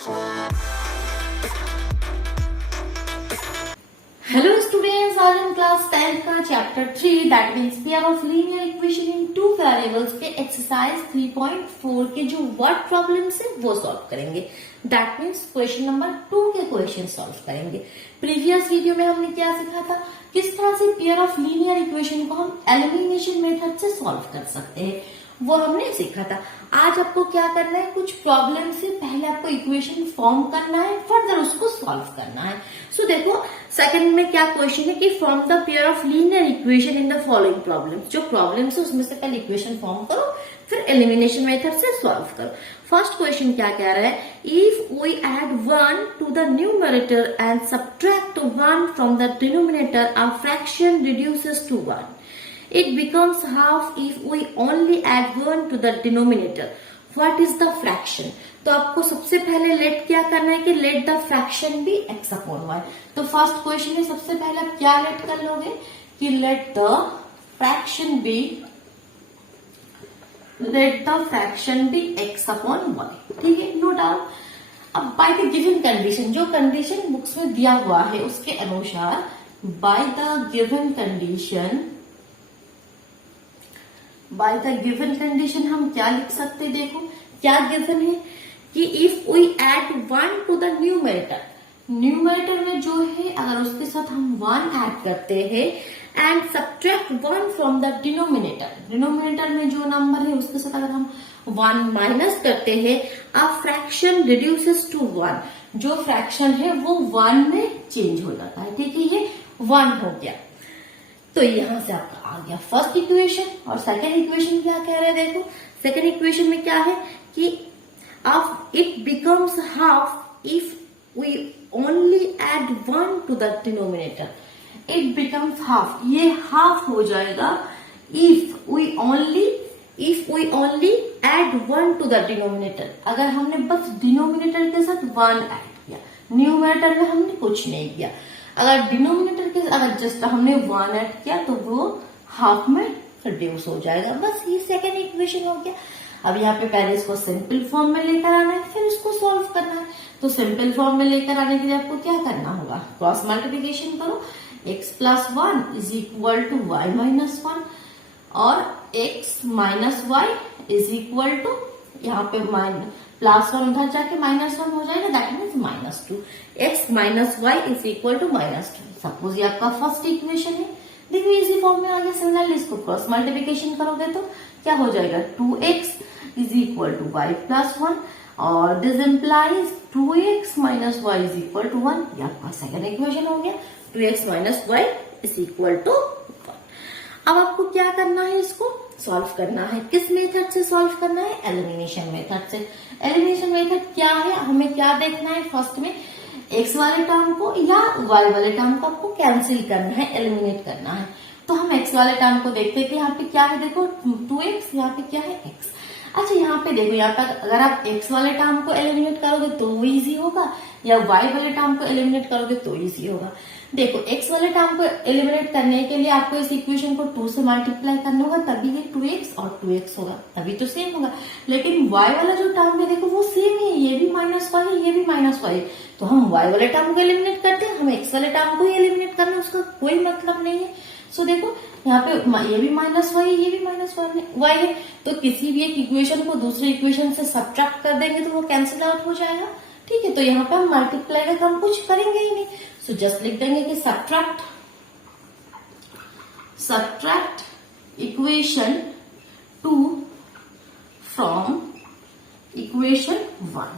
Hello students, आज हम class 10 का chapter 3 that means pair of linear equation in two variables के exercise 3.4 के जो वर्ड प्रॉब्लम्स है वो सॉल्व करेंगे। दैट मीन्स क्वेश्चन नंबर 2 के क्वेश्चन सॉल्व करेंगे। प्रीवियस वीडियो में हमने क्या सीखा था, किस तरह से पेयर ऑफ लीनियर इक्वेशन को हम एलिमिनेशन मेथड से सॉल्व कर सकते हैं, वो हमने सीखा था। आज आपको क्या करना है, कुछ प्रॉब्लम से पहले आपको इक्वेशन फॉर्म करना है, फर्दर उसको सॉल्व करना है। सो देखो सेकंड में क्या क्वेश्चन है कि form the pair of linear equation in the following problem. जो प्रॉब्लम्स है उसमें से पहले इक्वेशन फॉर्म करो, फिर एलिमिनेशन मेथड से सॉल्व करो। फर्स्ट क्वेश्चन क्या कह रहा है, if we add 1 to the numerator and subtract 1 from the denominator, a fraction reduces to 1. It becomes half if we only add 1 to the denominator. What is the fraction? तो आपको सबसे पहले late क्या करना है कि let the fraction be x upon y। तो first question में सबसे पहले आप क्या लेट कर लोगे कि let the fraction be x upon y। ठीक है, नो डाउट। अब बाय द गिवन कंडीशन, जो कंडीशन बुक्स में दिया हुआ है उसके अनुसार बाय द गिवन कंडीशन हम क्या लिख सकते हैं। देखो क्या गिवन है कि if we add 1 to the numerator में जो है अगर उसके साथ हम 1 ऐड करते हैं and subtract 1 from the denominator में जो नंबर है उसके साथ अगर हम 1 माइनस करते हैं, अ फ्रैक्शन रिड्यूसेस टू 1, जो फ्रैक्शन है वो 1 में चेंज हो जाता है। ठीक है, ये 1 हो गया। तो यहां से आपका आ गया फर्स्ट इक्वेशन। और सेकेंड इक्वेशन क्या कह रहे हैं, देखो सेकेंड इक्वेशन में क्या है कि अब it becomes half if we only add 1 to the denominator. It becomes half, ये हाफ हो जाएगा if we only add 1 to the denominator. अगर हमने बस डिनोमिनेटर के साथ 1 ऐड किया, न्यूमरेटर में हमने कुछ नहीं किया। अगर डिनोमिनेटर के अगर जस्ट हमने 1 ऐड किया तो वो हाफ में रिड्यूस हो जाएगा। बस ये सेकेंड इक्वेशन हो गया। अब यहाँ पे पहले इसको सिंपल फॉर्म में लेकर आना है, फिर इसको सॉल्व करना है। तो सिंपल फॉर्म में लेकर आने के लिए आपको क्या करना होगा, क्रॉस मल्टीप्लिकेशन करो। x plus 1 is equal to y minus 1 और x minus y is equal to, यहाँ पे प्लस 1 उधर जाके -1 हो जाएगा, that means -2। x minus y is equal to -2। Suppose ये आपका फर्स्ट इक्वेशन है। देखिए इसी फॉर्म में आगे सिमिलरली इसको क्रॉस मल्टीप्लिकेशन करोगे तो क्या हो जाएगा, 2x is equal to y plus 1 और this implies 2x minus y is equal to 1। ये आपका सेकेंड इक्वेशन हो गया, 2x minus y is equal to 1। अब आपको क्या करना है, इसको सॉल्व करना है। किस मेथड से सॉल्व करना है, एलिमिनेशन मेथड से। एलिमिनेशन मेथड क्या है, हमें क्या देखना है, फर्स्ट में x वाले टर्म को या y वाले टर्म को आपको कैंसिल करना है, एलिमिनेट करना है। तो हम x वाले टर्म को देखते हैं कि यहाँ पे क्या है, देखो 2x, यहाँ पे क्या है x। अच्छा यहाँ पे देखो, यहाँ पे अगर आप x वाले टर्म को एलिमिनेट करोगे तो वो इजी होगा, या y वाले टर्म को एलिमिनेट करोगे तो इजी होगा। देखो x वाले टर्म को एलिमिनेट करने के लिए आपको इस इक्वेशन को 2 से मल्टीप्लाई करना होगा, तभी ये 2x और 2x होगा, तभी तो सेम होगा। लेकिन y वाला जो टर्म है देखो वो सेम है, ये भी -y है, ये भी -y है। तो हम y वाले टर्म को एलिमिनेट करते हैं, हम x वाले टर्म को ही एलिमिनेट करना, उसका कोई मतलब नहीं है। सो देखो यहाँ पे ये भी -y है, ये भी -y है। तो किसी भी एक इक्वेशन को दूसरे इक्वेशन से सब्ट्रैक्ट कर देंगे तो वो कैंसिल आउट हो जाएगा। ठीक है, तो यहाँ पे हम मल्टीप्लाई का काम कुछ करेंगे ही नहीं। सो जस्ट लिख देंगे कि subtract equation 2 from equation 1।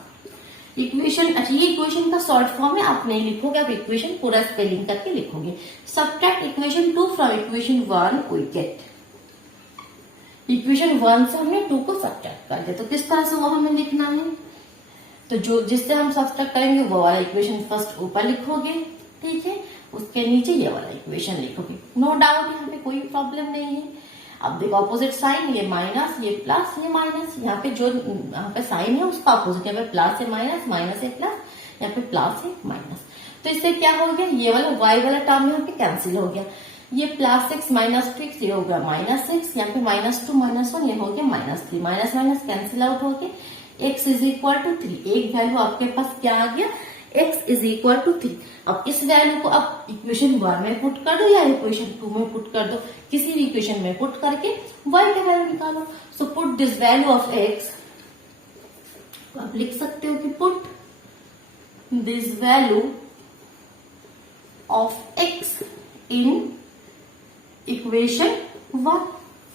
Equation, अच्छा ये इक्वेशन का शॉर्ट फॉर्म है, आप नहीं लिखोगे, आप इक्वेशन पूरा स्पेलिंग करके लिखोगे। Subtract equation 2 from equation 1 we get. इक्वेशन 1 से हमने 2 को सब्ट्रैक्ट कर दिया, तो किस तरह से वो हमें लिखना है, तो जो जिससे हम सब्ट्रैक्ट करेंगे वो वाला इक्वेशन फर्स्ट ऊपर लिखोगे। ठीक है, उसके नीचे ये वाला इक्वेशन लिखोगे। नो डाउट, यहाँ पे कोई प्रॉब्लम नहीं है। अब देखो ऑपोजिट साइन, ये माइनस, ये प्लस, ये माइनस, यहाँ पे जो यहाँ पे साइन है उसका ऑपोजिट, यहाँ पे प्लस है माइनस, माइनस है प्लस, यहाँ पे प्लस है माइनस। तो इससे क्या हो गया, ये वाला y वाला टर्म यहाँ पे कैंसिल हो गया। ये +6 -6 ये हो गया -6, यहाँ पे -2 -1 ये हो गया -3, माइनस माइनस कैंसिल आउट हो गया। x is equal to 3। एक वैल्यू आपके पास क्या आ गया, x इज इक्वल टू 3। अब इस वैल्यू को आप इक्वेशन 1 में पुट कर दो या इक्वेशन 2 में पुट कर दो, किसी भी इक्वेशन में पुट करके y का वैल्यू निकालो। So put this value of x, आप लिख सकते हो कि put this value of x in equation 1।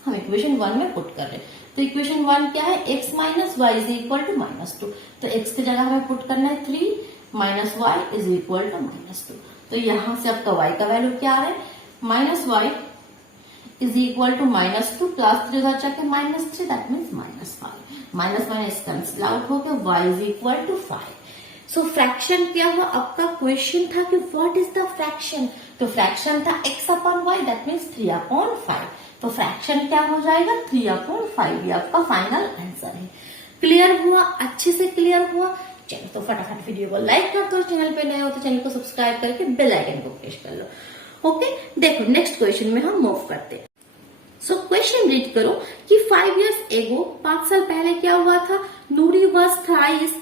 हम इक्वेशन 1 में पुट कर रहे हैं, तो इक्वेशन 1 क्या है, x minus Y is equal to -2। तो x की जगह हमें पुट करना है 3 minus Y is equal to -2। तो यहां से आपका y का वैल्यू क्या आ रहा है, minus Y is equal to -2 plus 3 उधर जाके -3, that means -5। Minus minus cancel out हो गया, y is equal to 5। So fraction क्या हुआ, आपका क्वेश्चन था कि व्हाट इज द फ्रैक्शन, तो फ्रैक्शन था x upon Y, that means 3 upon 5। तो फ्रैक्शन क्या हो जाएगा, 3 अपॉन 5। ये आपका फाइनल आंसर है। क्लियर हुआ, अच्छे से क्लियर हुआ। चलो तो फटाफट वीडियो को लाइक कर दो, चैनल पे नए हो तो चैनल को सब्सक्राइब करके बेल आइकन को प्रेस कर लो। ओके, देखो नेक्स्ट क्वेश्चन में हम मूव करते हैं। सो क्वेश्चन रीड करो कि 5 years एगो, 5 साल पहले क्या हुआ था, Noori was thrice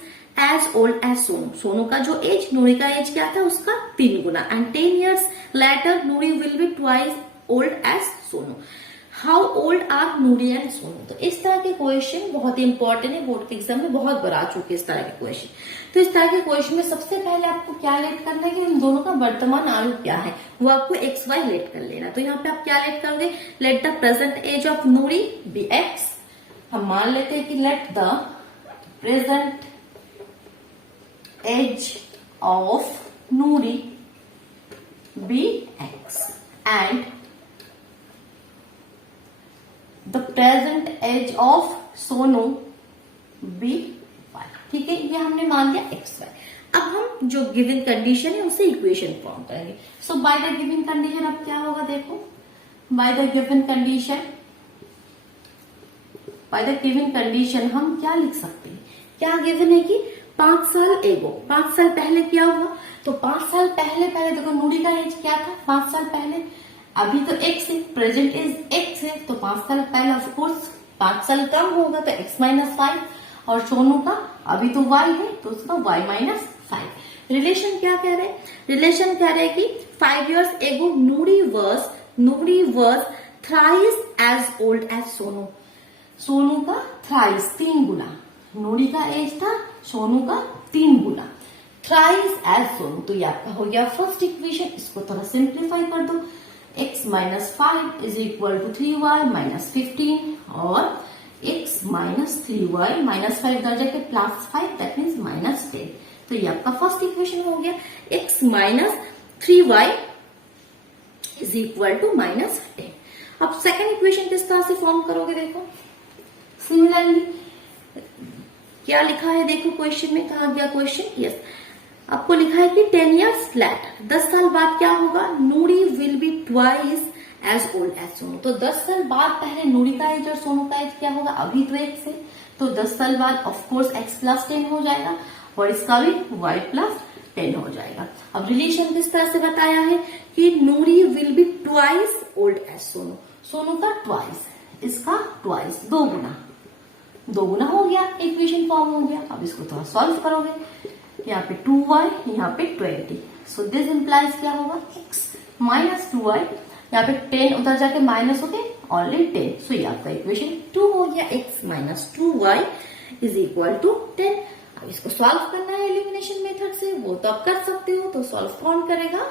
as old as Sonu. Sonu का जो एज, नूरी का एज क्या था, उसका 3 गुना। And 10 years later Noori will be twice old as Sonu. How old are Noori and Sonu. तो इस तरह के क्वेश्चन बहुत इंपॉर्टेंट है, बोर्ड के एग्जाम में बहुत बार आ चुके हैं इस तरह के क्वेश्चन। तो इस तरह के क्वेश्चन में सबसे पहले आपको क्या लेट करना है कि इन दोनों का वर्तमान आयु क्या है, वो आपको एक्स वाई लेट कर लेना। तो यहाँ पे आप क्या लेट करोगे, let the present age of Noori be X. हम मान लेते हैं कि let the present age of Noori be X and the present age of Sonu be Y. ठीक है, ये हमने मान लिया एक्स वाई। अब हम जो गिवन कंडीशन है उसे इक्वेशन फॉर्म करेंगे। सो बाय द गिवन कंडीशन अब क्या होगा, देखो बाय द गिवन कंडीशन हम क्या लिख सकते हैं, क्या गिवन है कि 5 साल एगो, 5 साल पहले क्या हुआ, तो 5 साल पहले देखो नूरी का एज क्या था 5 साल पहले, अभी तो x है, प्रेजेंट एज x है, तो 5 साल पहले ऑफ कोर्स 5 साल कम होगा तो x माइनस 5, और सोनू का अभी तो y है तो उसका y माइनस 5। रिलेशन क्या कह रहे हैं, रिलेशन कह रहे हैं कि 5 years ago Noori was thrice as old as Sonu. Sonu का थ्राइस 3 गुना, नूरी का एज था सोनू का 3 गुना, थ्राइस एज सोनू। तो ये आपका हो गया फर्स्ट इक्वेशन। इसको थोड़ा सिंप्लीफाई कर दो, x minus 5 is equal to 3y minus 15 और x माइनस 3y माइनस 5 दर्जा के प्लस 5, दैट मीन्स माइनस 10। तो ये आपका फर्स्ट इक्वेशन हो गया, x minus 3y is equal to minus 10। अब सेकेंड इक्वेशन किस तरह से फॉर्म करोगे, देखो सिमिलरली क्या लिखा है, देखो क्वेश्चन में कहा गया क्वेश्चन, यस आपको लिखा है कि 10 years later 10 साल बाद क्या होगा, Noori will be twice as old as Sonu. तो 10 साल बाद पहले नूरी का एज और सोनू का एज क्या होगा, अभी तो x है, तो 10 साल बाद ऑफ कोर्स x प्लस 10 हो जाएगा और इसका भी y प्लस 10 हो जाएगा। अब रिलेशन किस तरह से बताया है कि Noori will be twice old as Sonu, Sonu का ट्वाइस, इसका ट्वाइस 2 गुना हो गया, इक्वेशन फॉर्म हो गया। अब इसको थोड़ा सॉल्व करोगे, यहाँ पे 2y, यहाँ पे 20। सो दिस इंप्लाइज क्या होगा, x माइनस 2y, यहाँ पे 10 उधर जाके माइनस हो गए ऑनली 10। सो ये आपका इक्वेशन 2 हो गया, x minus 2y is equal to 10। अब इसको सॉल्व करना है एलिमिनेशन मेथड से, वो तो आप कर सकते हो। तो सॉल्व कौन करेगा,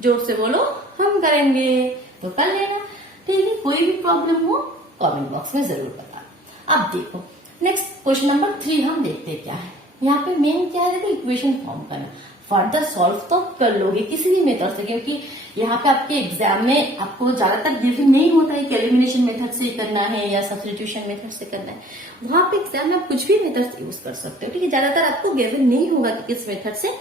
जोर से बोलो, हम करेंगे, तो कर लेना। ठीक है, कोई भी प्रॉब्लम हो कमेंट बॉक्स में जरूर बताना। अब देखो नेक्स्ट क्वेश्चन नंबर 3 हम देखते हैं क्या है। यहाँ पे मेन क्या है, देखो इक्वेशन फॉर्म करना। फर्दर सॉल्व तो कर लोगे किसी भी मेथड से, क्योंकि यहाँ पे आपके एग्जाम में आपको ज्यादातर गिवन नहीं होता है कि एलिमिनेशन मेथड से करना है या सब्स्टिट्यूशन मेथड से करना है। वहां पे एग्जाम में आप कुछ भी मेथड यूज कर सकते हो, ठीक है। ज्यादातर आपको गिवन नहीं होगा कि किस मेथड से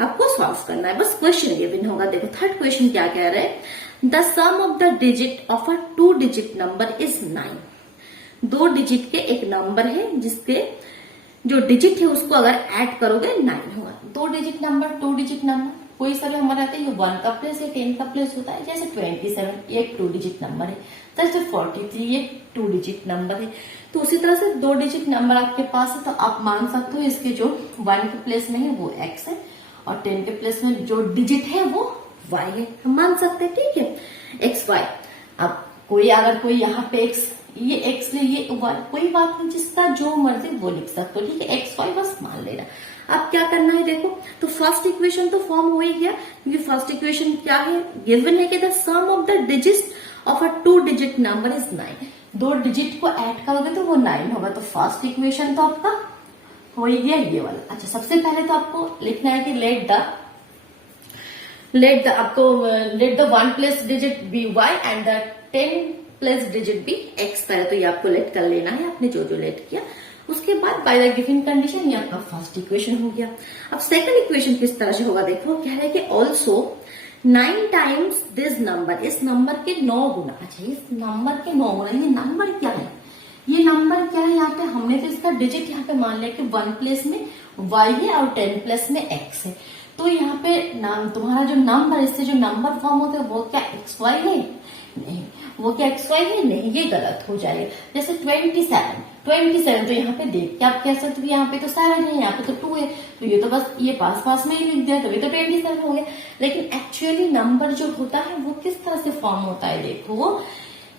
आपको सॉल्व करना है, बस क्वेश्चन गिवन होगा। देखो थर्ड क्वेश्चन क्या कह रहा है, the sum of the digit of a 2 digit number is 9। 2 digit के एक नंबर है जिसके जो डिजिट है उसको अगर ऐड करोगे 9 होगा। 2 digit नंबर कोई सा भी हमारा आता है ये 1 का प्लेस या 10 का प्लेस होता है, जैसे 27 ये एक 2 डिजिट नंबर है, जैसे 43 ये 2 डिजिट नंबर है। तो उसी तरह से 2 डिजिट नंबर आपके पास है तो आप मान सकते हो इसके जो 1 के प्लेस में है वो x है और 10 के प्लेस में जो डिजिट है वो y है, हम मान सकते हैं, ठीक है, x y। अब अगर कोई यहाँ पे x ये x ले ये y, कोई बात नहीं, जिसका जो मर्जी वो लिख सकते हो, ठीक है, x y बस मान लेना। अब क्या करना है देखो, तो फर्स्ट इक्वेशन तो फॉर्म हो ही गया, क्योंकि फर्स्ट इक्वेशन क्या है, गिवन है कि the sum of the digits of a 2 digit number is 9। 2 digit को ऐड करोगे तो वो 9 होगा, तो फर्स्ट इक्वेशन तो आपका हो ही गया ये वाला। अच्छा, सबसे पहले तो आपको लिखना है कि let the 1 place digit be y and the 10 place digit be x। पहले तो ये आपको लेट कर लेना है, आपने जो जो लेट किया, उसके बाद बाय द गिवन कंडीशन ये आपका फर्स्ट इक्वेशन हो गया। अब सेकंड इक्वेशन किस तरह से होगा देखो, क्या है कि ऑल्सो 9 टाइम्स दिस नंबर, इस नंबर के 9 गुना। अच्छा, इस नंबर के 9 गुना, ये नंबर क्या है, ये नंबर क्या है, यहाँ पे हमने तो इसका डिजिट यहाँ पे मान लिया कि 1 प्लेस में y है और 10 प्लेस में x है। तो यहाँ पे नाम तुम्हारा जो नंबर, इससे जो नंबर फॉर्म होते हैं वो क्या एक्स वाई है, नहीं, वो क्या एक्स वाई है, नहीं, ये गलत हो जाएगा। जैसे 27 तो यहाँ पे देख के आप कह सकते हो यहाँ पे तो 7 है, यहाँ पे तो 2 है, तो ये तो बस ये पास में ही लिख दिया, तो ये तो 27 हो गया। लेकिन एक्चुअली नंबर जो होता है वो किस तरह से फॉर्म होता है देखो, वो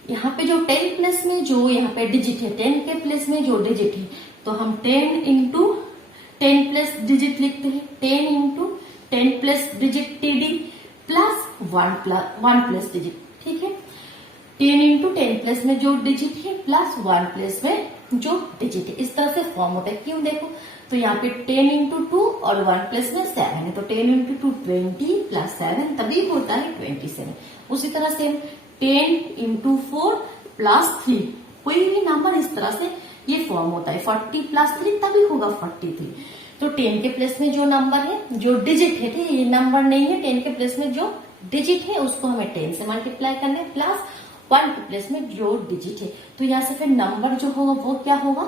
यहाँ पे जो 10 प्लेस में जो यहाँ पे डिजिट है, 10 के प्लेस में जो डिजिट है, तो हम 10 इंटू 10 प्लस डिजिट लिखते हैं, 10 into 10 plus digit TD plus 1 plus digit, ठीक है, 10 इंटू 10 प्लस में जो डिजिट है प्लस 1 प्लस में जो डिजिट है, इस तरह से फॉर्म होता है। क्यों देखो, तो यहाँ पे 10 इंटू 2 और 1 प्लस में 7 है, तो 10 इंटू 2 20 प्लस 7 तभी होता है 27। उसी तरह से 10 इंटू 4 प्लस 3, कोई भी नंबर इस तरह से ये फॉर्म होता है, 40 प्लस 3 तभी होगा 43। तो 10 के प्लेस में जो नंबर है, जो डिजिट है, ठीक है, ये नंबर नहीं है, 10 के प्लेस में जो डिजिट है उसको हमें 10 से मल्टीप्लाई करना है, प्लस 1 के प्लेस में जो डिजिट है, तो यहाँ से फिर नंबर जो होगा वो क्या होगा,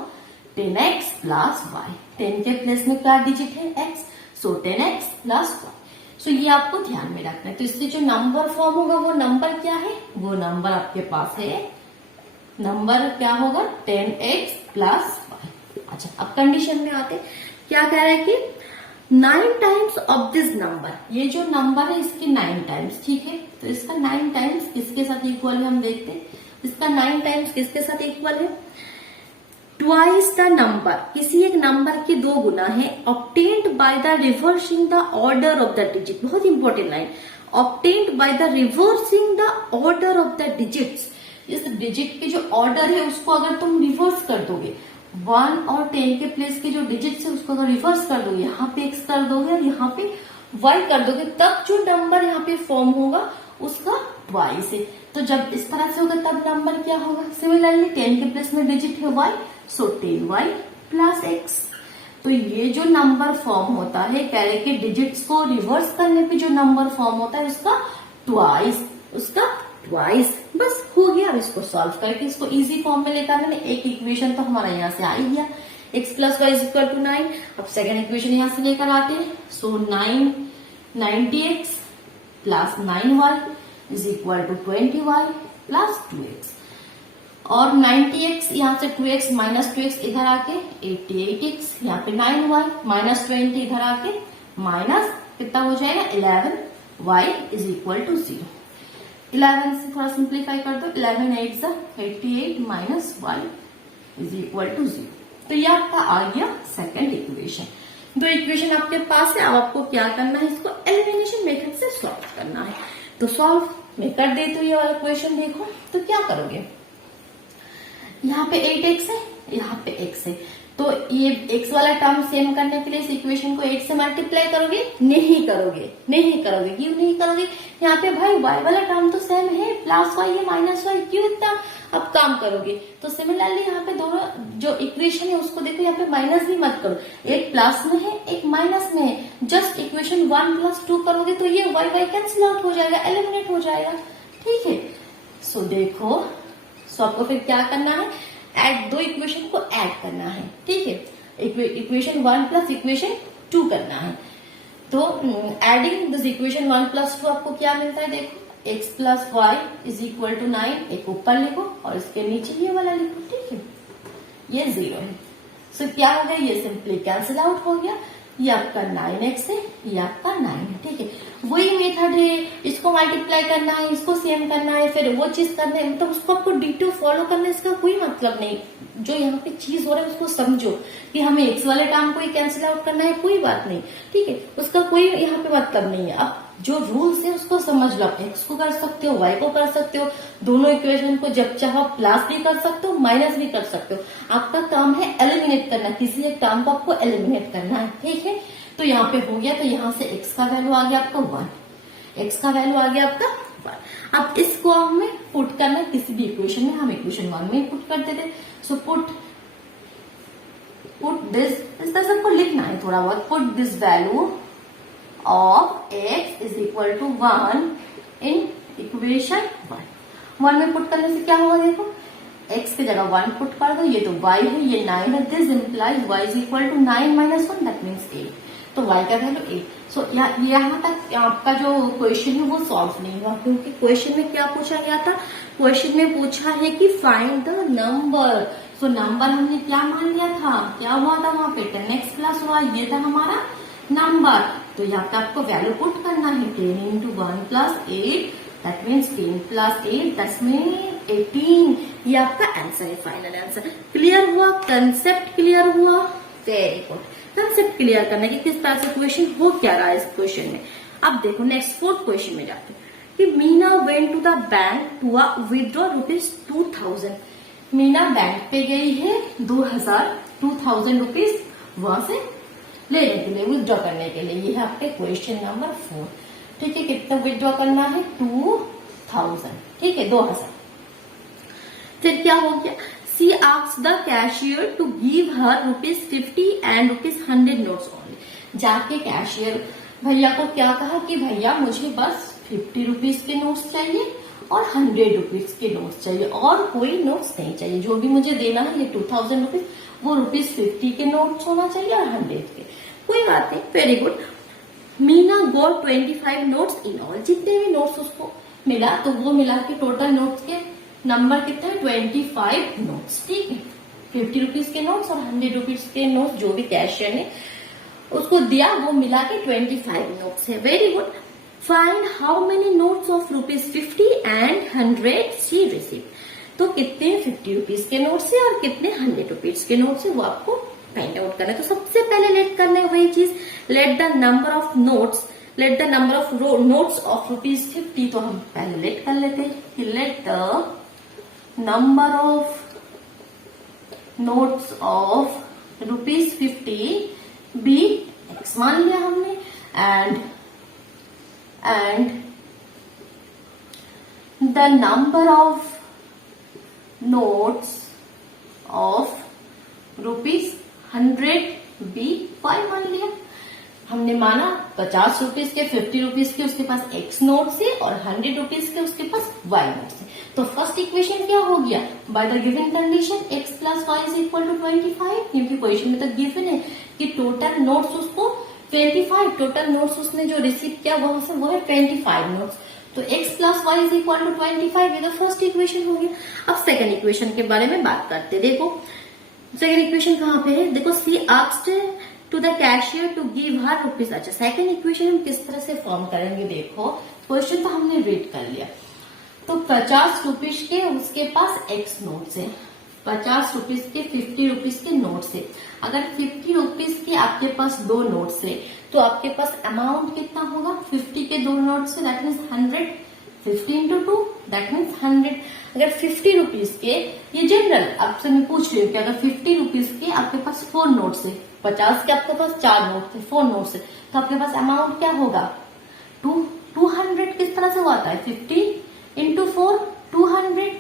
10x प्लस y। 10 के प्लेस में क्या डिजिट है, x, सो 10x प्लस y। सो ये आपको ध्यान में रखना है। तो इससे जो नंबर फॉर्म होगा वो नंबर क्या है, वो नंबर आपके पास है, नंबर क्या होगा, 10x प्लस y। अच्छा, अब कंडीशन में आते, क्या कह रहा है कि 9 टाइम्स ऑफ दिस नंबर, ये जो नंबर है इसके 9 टाइम्स, ठीक है, तो इसका 9 टाइम्स किसके साथ इक्वल है, हम देखते हैं, इसका 9 टाइम्स किसके साथ इक्वल है, ट्वाइस द नंबर, किसी एक नंबर के 2 गुना है, obtained by the reversing the order of the digit. बहुत important line, obtained by the reversing the order of the digits. इस डिजिट के जो ऑर्डर है उसको अगर तुम रिवर्स कर दोगे, 1 और 10 के प्लेस के जो डिजिट्स है उसको अगर रिवर्स कर दोगे, यहाँ पे x कर दोगे और यहाँ पे y कर दोगे, तब जो नंबर यहाँ पे फॉर्म होगा उसका y से। तो जब इस तरह से होगा तब नंबर क्या होगा, सिमिलरली 10 के प्लेस में डिजिट है y, सो 10y प्लस x। तो ये जो नंबर फॉर्म होता है, कह रहे कि डिजिट्स को रिवर्स करने पे जो नंबर फॉर्म होता है उसका ट्वाइस, बस हो गया। अब इसको सॉल्व करके इसको इजी फॉर्म में लेकर आना, एक इक्वेशन तो हमारा यहाँ से आ ही गया, x plus y is equal to 9। अब सेकेंड इक्वेशन यहाँ से लेकर आते हैं, so 90x plus 9y is equal to 20y plus 2x, और 90x यहाँ से 2x माइनस 2x इधर आके 88x, यहाँ पे 9y माइनस 20 इधर आके माइनस कितना हो जाएगा 11y इज इक्वल टू 0। 11 से थोड़ा सिंप्लीफाई कर दो, 11 8 88 minus y is equal to 0। तो ये आपका आ गया सेकंड इक्वेशन। 2 इक्वेशन आपके पास है, अब आपको क्या करना है, इसको एलिमिनेशन मेथड से सॉल्व करना है। तो सॉल्व मैं कर देती हूँ ये वाला क्वेश्चन, देखो तो क्या करोगे, यहाँ पे 8x है, यहाँ पे x है, तो ये x वाला टर्म सेम करने के लिए इस इक्वेशन को 8 से मल्टीप्लाई करोगे, नहीं करोगे, क्यों नहीं करोगे, यहाँ पे भाई y वाला टर्म तो सेम है, प्लस y है माइनस y, क्यों इतना अब काम करोगे। तो सिमिलरली यहाँ पे दोनों जो इक्वेशन है उसको देखो, यहाँ पे माइनस भी मत करो, एक प्लस में है एक माइनस में है, जस्ट इक्वेशन 1 प्लस 2 करोगे तो ये y कैंसिल आउट हो जाएगा, एलिमिनेट हो जाएगा, ठीक है। सो देखो, सो आपको फिर क्या करना है, ऐड 2 इक्वेशन को ऐड करना है, ठीक है, इक्वेशन 1 प्लस इक्वेशन 2 करना है। तो एडिंग दिस इक्वेशन 1 + 2 आपको क्या मिलता है, देखो x + y = 9, एक ऊपर लिखो और इसके नीचे ये वाला लिखो, ठीक है, ये 0 है। सो क्या हो गया, ये सिंपली कैंसिल आउट हो गया, ये आपका 9x है, ये आपका 9 है, ठीक है। वही मेथड है, इसको मल्टीप्लाई करना है, इसको सेम करना है, फिर वो चीज करना है, मतलब उसको आपको डिटो फॉलो करने इसका कोई मतलब नहीं। जो यहाँ पे चीज हो रहा है उसको समझो कि हमें एक्स वाले टर्म को ही कैंसिल आउट करना है, कोई बात नहीं, ठीक है, उसका कोई यहाँ पे मतलब नहीं है। अब जो रूल्स है उसको समझ लो, आप एक्स को कर सकते हो, वाई को कर सकते हो, दोनों इक्वेशन को जब चाहो प्लस भी कर सकते हो, माइनस भी कर सकते हो। आपका काम है एलिमिनेट करना, किसी एक टर्म को आपको एलिमिनेट करना है, ठीक है। तो यहाँ पे हो गया, तो यहाँ से एक्स का वैल्यू आ गया आपका 1, एक्स का वैल्यू आ गया आपका 1। अब इसको हमें पुट करना है किसी भी इक्वेशन में, हम इक्वेशन 1 में पुट करते थे। सो पुट दिस, इस तरह से आपको लिखना है थोड़ा बहुत, put this value of x = 1 in equation 1 में पुट करने से क्या होगा, देखो x की जगह 1 पुट कर दो, ये तो y है, ये 9 है, this implies y = 9 - 1, that means 8, तो y का वैल्यू 8। सो यहाँ तक आपका जो क्वेश्चन है वो सॉल्व नहीं हुआ, क्योंकि क्वेश्चन में क्या पूछा गया था, क्वेश्चन में पूछा है कि find the number. So number हमने क्या मान लिया था, क्या हुआ था वहां पे 10x + y, ये था हमारा नंबर। तो यहाँ पे आपको वैल्यू पुट करना है, 10 × 1 + 8, दैट मीन्स 10 + 8 दैट मीन्स 18। ये आपका आंसर है, फाइनल आंसर। क्लियर हुआ, कंसेप्ट क्लियर हुआ, वेरी गुड। कंसेप्ट क्लियर करने की किस तरह से क्वेश्चन हो क्या रहा है इस क्वेश्चन में। अब देखो नेक्स्ट 4th क्वेश्चन में जाते हैं कि Meena went to the bank to withdraw ₹2000। Meena bank पे गई है 2000 रुपीज वहां से लेने के लिए, विथड्रॉ करने के लिए। ये है आपके क्वेश्चन नंबर 4, ठीक है। कितना विथड्रॉ करना है, 2000, ठीक है, 2000। फिर क्या हो गया, she asked the cashier to give her ₹50 and ₹100 notes only. जाके कैशियर भैया को क्या कहा कि भैया मुझे बस 50 रुपीज के नोट्स चाहिए और 100 रुपीज के नोट्स चाहिए, और कोई नोट्स नहीं चाहिए, जो भी मुझे देना है ये 2000 रुपीज, वो ₹50 के नोट्स होना चाहिए और 100 के, कोई बात नहीं, very good. Meena got 25 notes in all, जितने भी नोट्स उसको मिला तो वो मिला के टोटल नोट्स के नंबर कितने, 25 नोट्स, ठीक है। 50 रुपीज के नोट्स और 100 रुपीज के नोट्स जो भी कैशियर ने उसको दिया वो मिला के 25 नोट्स है, very good. Find how many notes of ₹50 and 100 she receive. तो कितने 50 रुपीज के नोट्स है और कितने 100 रुपीज के नोट्स है वो आपको फाइंड आउट करना है। तो सबसे पहले लेट करना है वही चीज, let the number of notes of ₹50। तो हम पहले लेट कर लेते हैं कि let the number of notes of ₹50 be x मान लिया हमने, and the number of notes of ₹100 be y मान लिया। हमने माना 50 रुपीज के, 50 रुपीज के उसके पास x नोट से और 100 रुपीज के उसके पास y नोट से। तो फर्स्ट इक्वेशन क्या हो गया, bye the given condition x + y = 25, क्योंकि क्वेश्चन में तो गिवन है कि टोटल नोट्स उसको 25, टोटल नोट्स उसने जो रिसीव किया वहां से वो है 25 नोट्स। तो x + y = 25, ये तो फर्स्ट इक्वेशन हो गया। अब सेकंड इक्वेशन के बारे में बात करते, देखो सेकंड इक्वेशन कहाँ पे है, देखो she asked to the cashier to give her ₹। अच्छा, सेकंड इक्वेशन हम किस तरह से फॉर्म करेंगे, देखो क्वेश्चन तो हमने रीड कर लिया। तो 50 रुपीज के उसके पास x नोट है, 50 रुपीज के 50 रुपीज के नोट से। अगर 50 रुपीज के आपके पास 2 नोट से तो आपके पास अमाउंट कितना होगा, 50 के 2 note say that means 100, 50 × 2 that means 100। अगर 50 रुपीज के, ये जनरल आपसे मैं पूछ रही हूँ कि अगर 50 रुपीज के आपके पास 4 नोट से, 50 के आपके पास 4 नोट थे, 4 नोट से, तो आपके पास अमाउंट क्या होगा, 200। किस तरह से होता है, 50 × 4 200।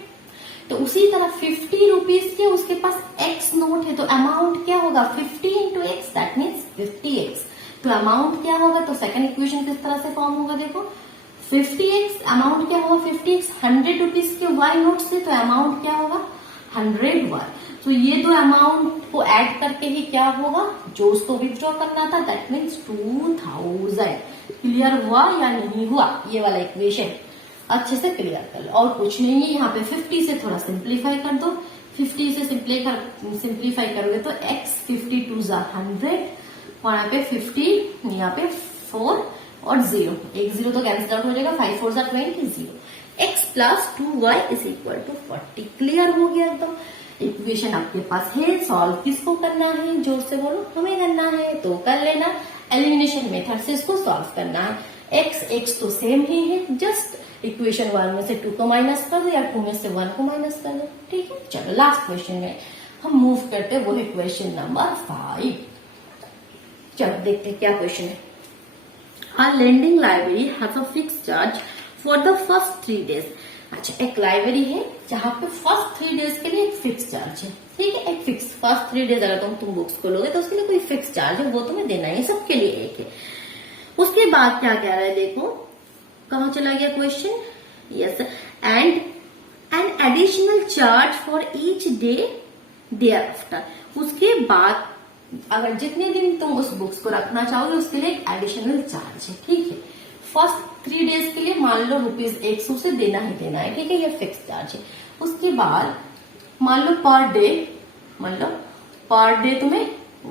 तो उसी तरह 50 रुपीज के उसके पास x नोट है, तो अमाउंट क्या होगा, 50 × x दैट मीन्स 50x। तो अमाउंट क्या होगा, तो सेकंड इक्वेशन किस तरह से फॉर्म होगा, देखो 50x, अमाउंट क्या होगा 50x, 100 रुपीज के y नोट से, तो अमाउंट क्या होगा 100y। तो ये दो अमाउंट को ऐड करके ही क्या होगा, जो उसको विथड्रॉ करना था, दैट मीन्स 2000। क्लियर हुआ या नहीं हुआ ये वाला इक्वेशन? अच्छे से क्लियर कर लो, और कुछ नहीं है। यहाँ पे 50 से थोड़ा सिंप्लीफाई कर दो, 50 से सिंप्लीफाई करोगे तो x 52 100 और यहाँ पे 50, यहाँ पे 4 और 0, एक 0 तो कैंसिल आउट हो जाएगा, 5 4 20, 0 x plus 2y is equal to 40। Clear हो गया? तो इक्वेशन आपके पास है, सॉल्व किसको करना है, जोर से बोलो, हमें करना है, तो कर लेना। एलिमिनेशन मेथड से इसको सॉल्व करना है। x तो सेम ही है, जस्ट इक्वेशन 1 में से 2 को माइनस कर दो या 2 में से 1 को माइनस कर दो। ठीक है, चलो लास्ट क्वेश्चन में हम मूव करते हैं, वो है क्वेश्चन नंबर 5। चलो देखते हैं क्या क्वेश्चन है। A lending library has a fixed charge for the first 3 days। अच्छा, एक लाइब्रेरी है जहां पे फर्स्ट 3 डेज के लिए एक फिक्स चार्ज है। ठीक है, एक फिक्स फर्स्ट 3 डेज अगर तुम बुक्स को लोगे तो उसके लिए कोई फिक्स चार्ज है, वो तुम्हें देना है, सबके लिए एक है। उसके बाद क्या कह रहा है, देखो कहां चला गया question. Yes, and an additional charge for each day thereafter. उसके बाद अगर जितने दिन तुम उस बुक्स को रखना चाहोगे उसके लिए एक एडिशनल चार्ज है। ठीक है, फर्स्ट 3 डेज के लिए मान लो ₹100 से देना ही देना है। ठीक है, ये फिक्स चार्ज है। उसके बाद मान लो पर डे तुम्हें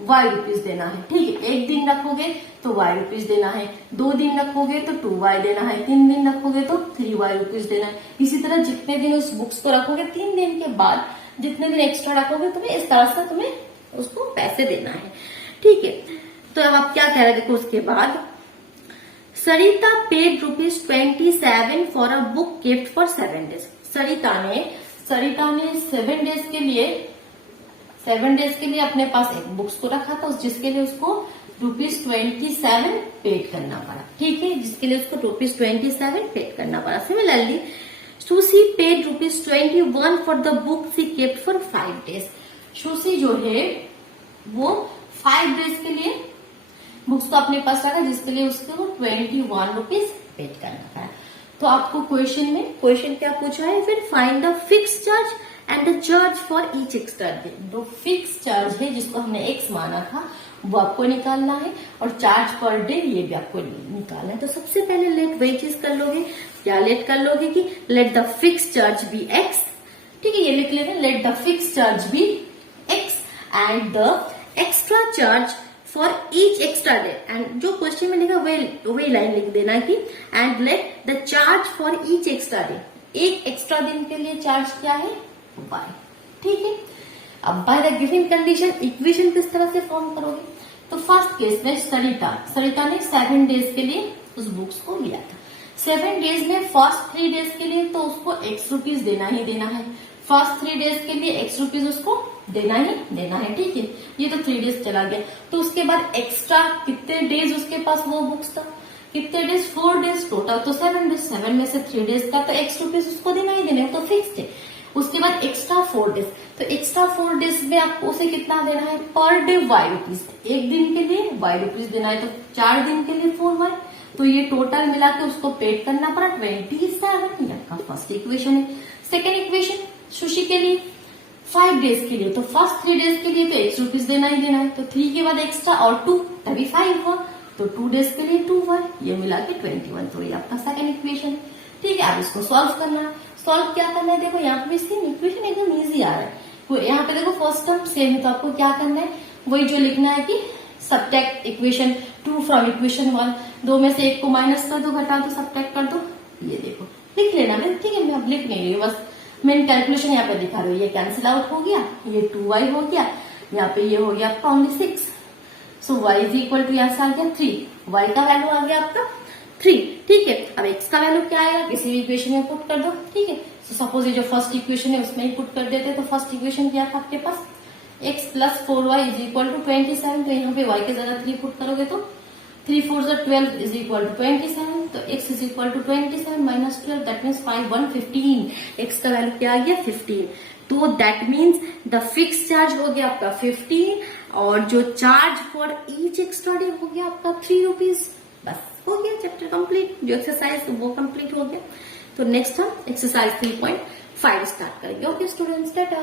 ₹Y देना है। ठीक है, एक दिन रखोगे तो ₹Y देना है, 2 दिन रखोगे तो 2Y देना है, 3 दिन रखोगे तो 3Y देना है। इसी तरह जितने दिन उस बुक्स को रखोगे, 3 दिन के बाद जितने दिन एक्स्ट्रा रखोगे तुम्हें इस तरह से तुम्हें उसको पैसे देना है। ठीक है, तो अब आप क्या कह रहे हैं, देखो उसके बाद Sarita paid ₹27 for a book gift for 7 days. Sarita ने 7 डेज के लिए अपने पास एक बुक्स को रखा था, जिसके लिए उसको ₹27 पेड करना पड़ा। ठीक है, जिसके लिए उसको ₹27 पेड करना पड़ा। Similarly sushi paid ₹21 for the book she kept for 5 days. Sushi जो है वो 5 डेज के लिए बुक्स को अपने पास रखा, जिसके लिए उसको ₹21 पेड करना पड़ा। तो आपको क्वेश्चन क्या पूछा है फिर, find the fix charge and the charge for each extra day. जो फिक्स चार्ज है जिसको हमने x माना था वो आपको निकालना है, और चार्ज पर डे ये भी आपको निकालना है। तो सबसे पहले लेट वही चीज कर लोगे, क्या लेट कर लोगे कि let the fix charge be x। ठीक है, ये लिख लेते हैं, let the fix charge be x and the extra charge for each extra day. And जो क्वेश्चन में लिखा वही लाइन लिख देना कि and let the charge for each extra day. एक एक्स्ट्रा दिन के लिए चार्ज क्या है, y। ठीक है, अब by the given condition equation किस तरह से फॉर्म करोगे, तो फर्स्ट केस में सरिता ने 7 डेज के लिए उस बुक्स को लिया था। 7 डेज में फर्स्ट 3 डेज के लिए तो उसको ₹X देना ही देना है। फर्स्ट 3 डेज के लिए ₹X उसको देना ही देना है। ठीक है, ये तो 3 डेज चला गया, तो उसके बाद एक्स्ट्रा कितने डेज उसके पास वो बुक्स था, कितने डेज, 4 डेज टोटल, तो 7 डेज, 7 में से 3 डेज का तो ₹X उसको देना ही देना है, तो फिक्स्ड है। उसके बाद एक्स्ट्रा 4 डेज, तो एक्स्ट्रा 4 डेज में आपको उसे कितना देना है, पर डे ₹Y। एक दिन के लिए ₹Y देना है, तो 4 दिन के लिए 4Y, तो ये टोटल मिला के उसको पेड करना पड़ा 27। ये आपका फर्स्ट इक्वेशन है। सेकेंड इक्वेशन सुशी के लिए 5 डेज के लिए, तो फर्स्ट 3 डेज के लिए तो ₹X देना ही देना है, तो 3 के बाद एक्स्ट्रा और 2 तभी 5 हुआ, तो 2 डेज के लिए 2Y, ये मिला के 21। तो ये आपका सेकेंड इक्वेशन है। ठीक है, अब इसको सॉल्व करना है। सॉल्व क्या करना है, देखो यहाँ पे सेम इक्वेशन एकदम इजी आ रहा है। यहाँ पे देखो फर्स्ट टर्म सेम है, तो आपको क्या करना है, वही जो लिखना है कि सबट्रैक्ट इक्वेशन 2 फ्रॉम इक्वेशन 1। 2 में से 1 को माइनस कर दो, घटा दो, सबट्रैक्ट कर दो, ये देखो लिख लेना। मैं ठीक है, मैं अब लिख नहीं रही, बस मैंने कैलकुलेशन यहाँ पे दिखा रही हूँ। ये कैंसिल आउट हो गया, ये 2y हो गया, यहाँ पे ये हो गया आपका only 6। So y is equal to यहाँ से आ गया 3, y का वैल्यू आ गया आपका 3। ठीक है, अब x का वैल्यू क्या आएगा, किसी भी इक्वेशन में पुट कर दो। ठीक है, सो सपोज ये जो फर्स्ट इक्वेशन है उसमें ही पुट कर देते, तो फर्स्ट इक्वेशन क्या था आपके पास, x प्लस 4y इज इक्वल टू 27। तो यहाँ पे y के जगह 3 पुट करोगे तो 3 4 12 इज इक्वल टू 27, तो x is equal to 27 minus 12, that means 5 1 15। x का वैल्यू क्या आ गया 15, तो that means the fix charge हो गया आपका 15, और जो charge for each extra day हो गया आपका ₹3। बस हो गया चैप्टर कंप्लीट। जो एक्सरसाइज वो कंप्लीट हो गया। तो नेक्स्ट हम एक्सरसाइज 3.5 स्टार्ट करेंगे। Okay students, Tata.